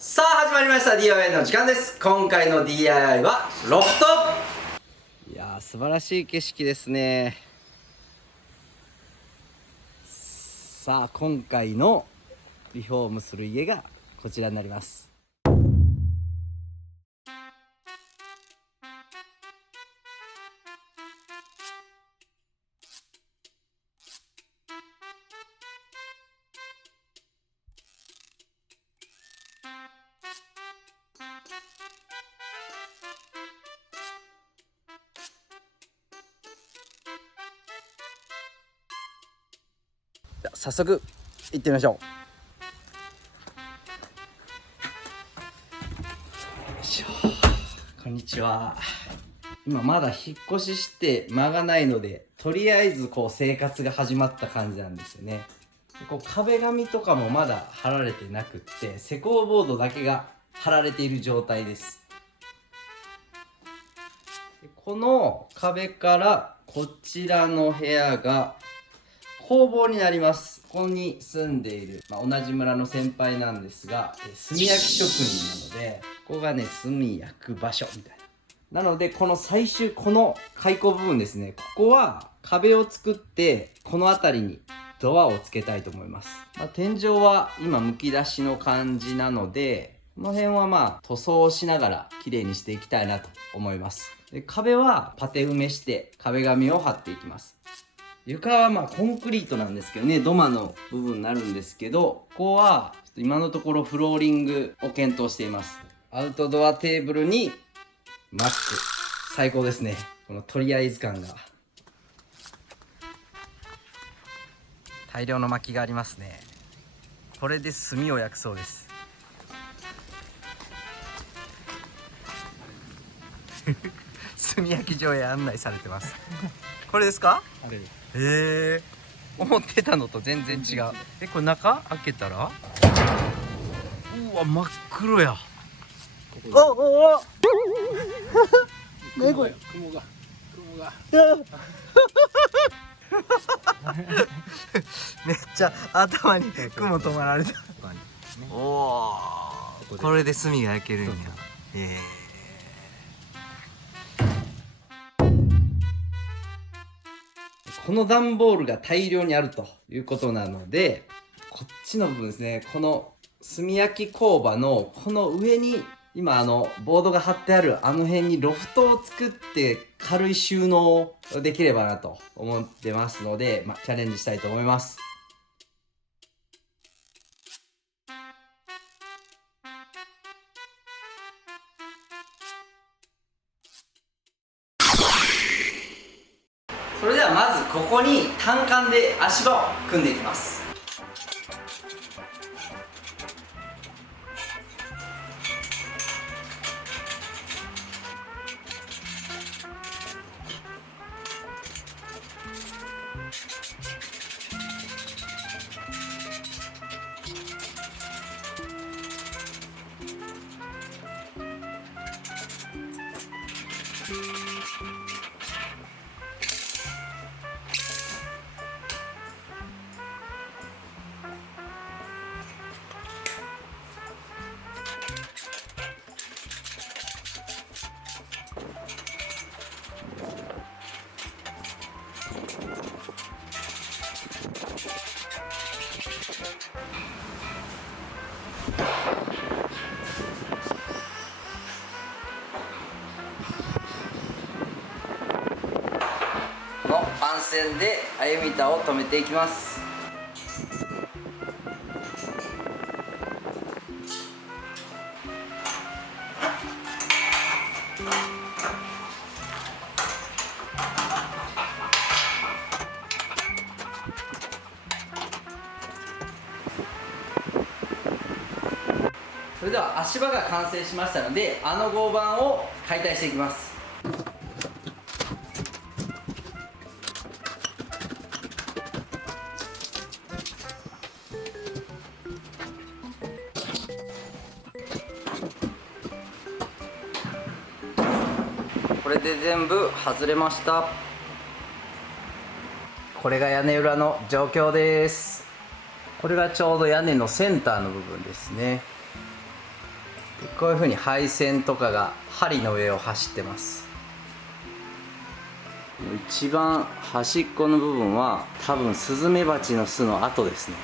さあ始まりました DIY の時間です。今回の DIY はロフト。いやー、素晴らしい景色ですね。さあ今回のリフォームする家がこちらになります。じゃあ早速行ってみましょう。よいしょ。こんにちは。今まだ引っ越しして間がないので、とりあえずこう生活が始まった感じなんですよね。でこう壁紙とかもまだ貼られてなくって、施工ボードだけが貼られている状態です。でこの壁からこちらの部屋が工房になります。ここに住んでいる、同じ村の先輩なんですが、炭焼き職人なので、ここがね炭焼く場所みたいな。なのでこの最終この開口部分ですね、ここは壁を作ってこの辺りにドアをつけたいと思います。天井は今むき出しの感じなので、この辺は塗装しながら綺麗にしていきたいなと思います。で壁はパテ埋めして壁紙を貼っていきます。床はコンクリートなんですけどね、土間の部分になるんですけど、ここはちょっと今のところフローリングを検討しています。アウトドアテーブルにマック、最高ですね。このとりあえず感が。大量の薪がありますね。これで炭を焼くそうです。炭焼き場へ案内されてます。これですか？あれです。へえ、思ってたのと全然違う。これ中開けたら、うわ真っ黒や。おおお雲が雲がめっちゃ頭に雲止まられた。おお、これで炭が焼けるんや。この段ボールが大量にあるということなので、こっちの部分ですね、この炭焼き工場のこの上に今ボードが貼ってあるあの辺にロフトを作って軽い収納できればなと思ってますので、チャレンジしたいと思います。それではまずここに単管で足場を組んでいきます。この番線で歩み板を止めていきます。それでは足場が完成しましたので、合板を解体していきます。これで全部外れました。これが屋根裏の状況です。これがちょうど屋根のセンターの部分ですね。こういう風に配線とかが針の上を走ってます。一番端っこの部分は多分スズメバチの巣の跡ですね。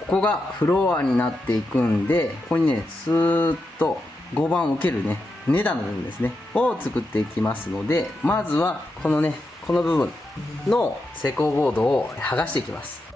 ここがフロアになっていくんで、ここにねスーッと5番を受けるね根段の部分ですねを作っていきますので、まずはこの部分の施工ボードを剥がしていきます。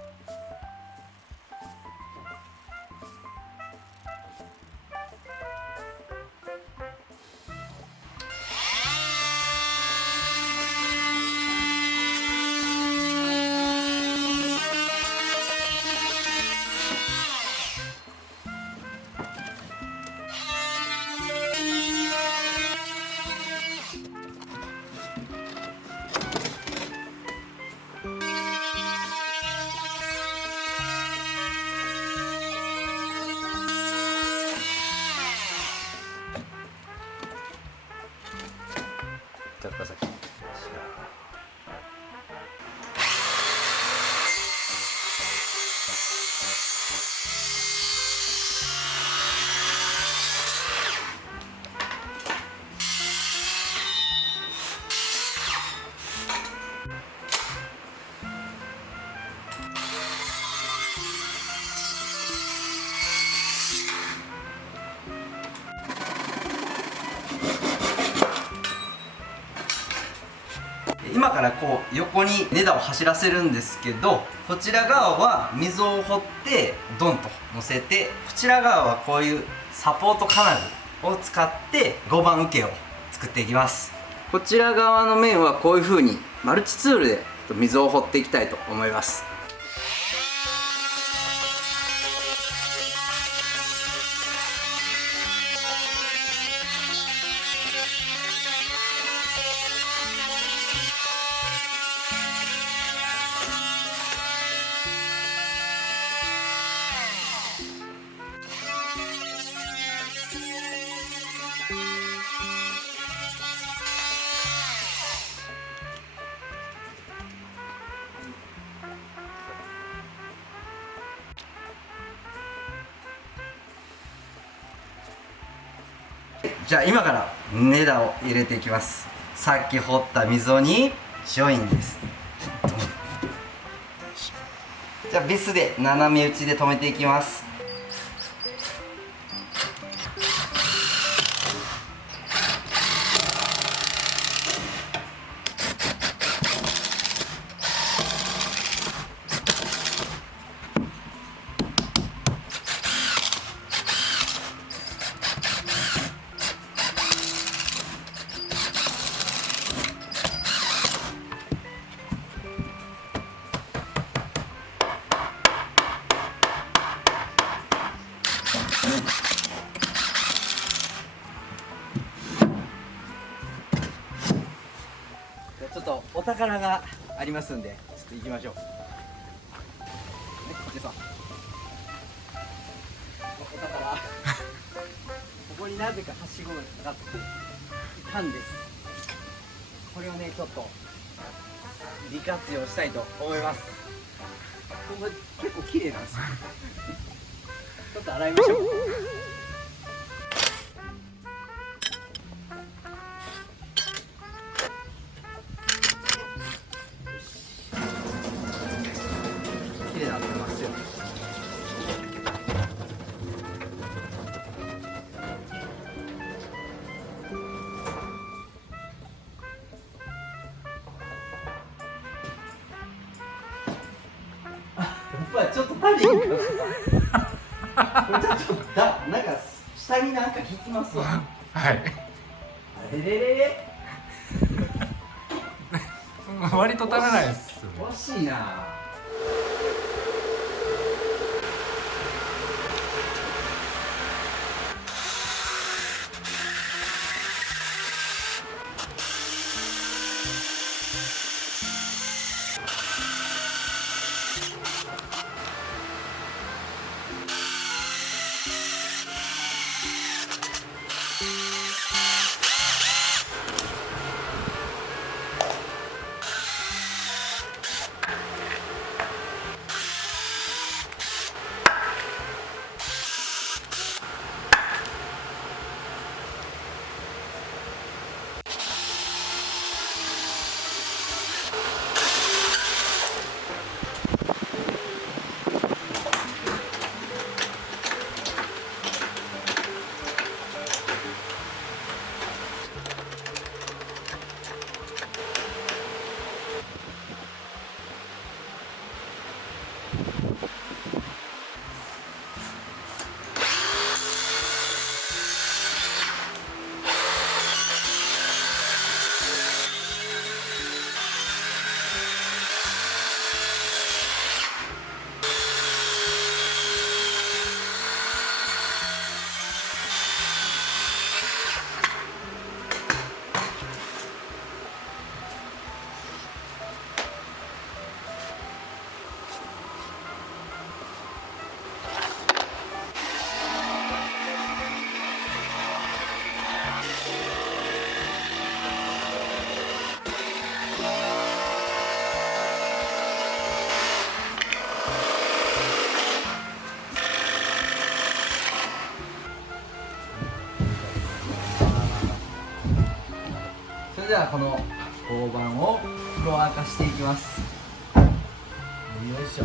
じゃあ先今からこう横に根段を走らせるんですけど、こちら側は溝を掘ってドンと乗せて、こちら側はこういうサポート金具を使って5番受けを作っていきます。こちら側の面はこういう風にマルチツールで溝を掘っていきたいと思います。じゃあ今から根段を入れていきます。さっき掘った溝にジョインです。じゃあビスで斜め打ちで留めていきます。ちょっとお宝がありますんで、ちょっと行きましょう。お宝ここになぜかはしごがかかっていたんです。これをねちょっと利活用したいと思います。これ結構綺麗なんですよ。ちょっと洗いましょう。綺麗になってますよ。やっぱちょっと足りんかこれちょっとなんか下になんか引きますわ。はい。あれれれれ割と足らないです。惜しいな。それではこの交番をフロア化していきます。よいしょ。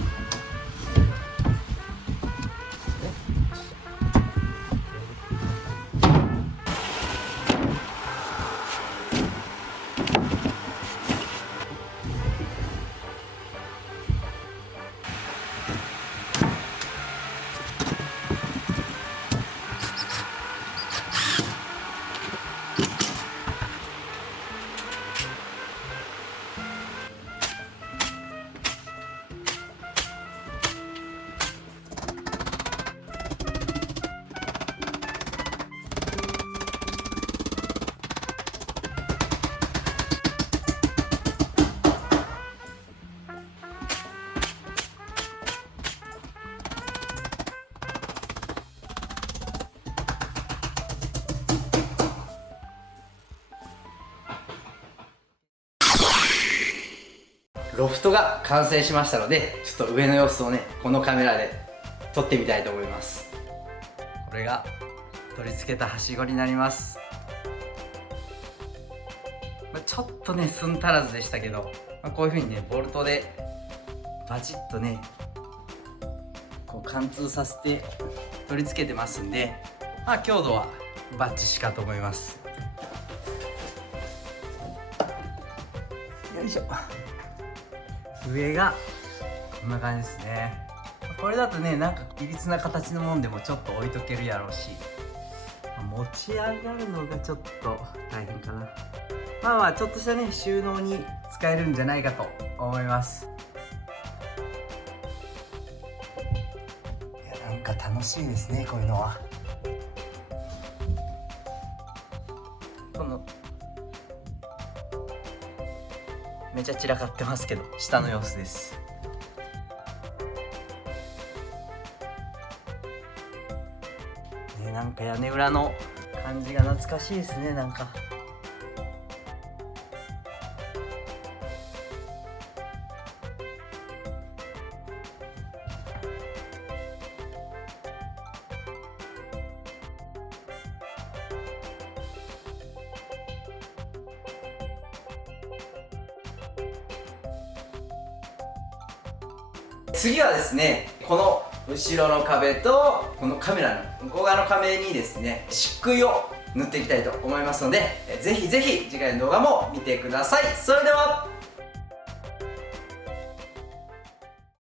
ロフトが完成しましたので、ちょっと上の様子をね、このカメラで撮ってみたいと思います。これが取り付けたはしごになります。ちょっとね寸足らずでしたけど、こういう風にねボルトでバチッとねこう貫通させて取り付けてますんで、強度はバッチシかと思います。よいしょ。上がこんな感じですね。これだとね、なんかいびつな形のもんでもちょっと置いとけるやろうし、持ち上がるのがちょっと大変かな。ちょっとしたね収納に使えるんじゃないかと思います。いや、なんか楽しいですね、こういうのは。このめちゃ散らかってますけど、下の様子です。ね、なんか屋根裏の感じが懐かしいですね。なんか次はですね、この後ろの壁とこのカメラの向こう側の壁にですね、漆喰を塗っていきたいと思いますので、ぜひぜひ次回の動画も見てください。それでは。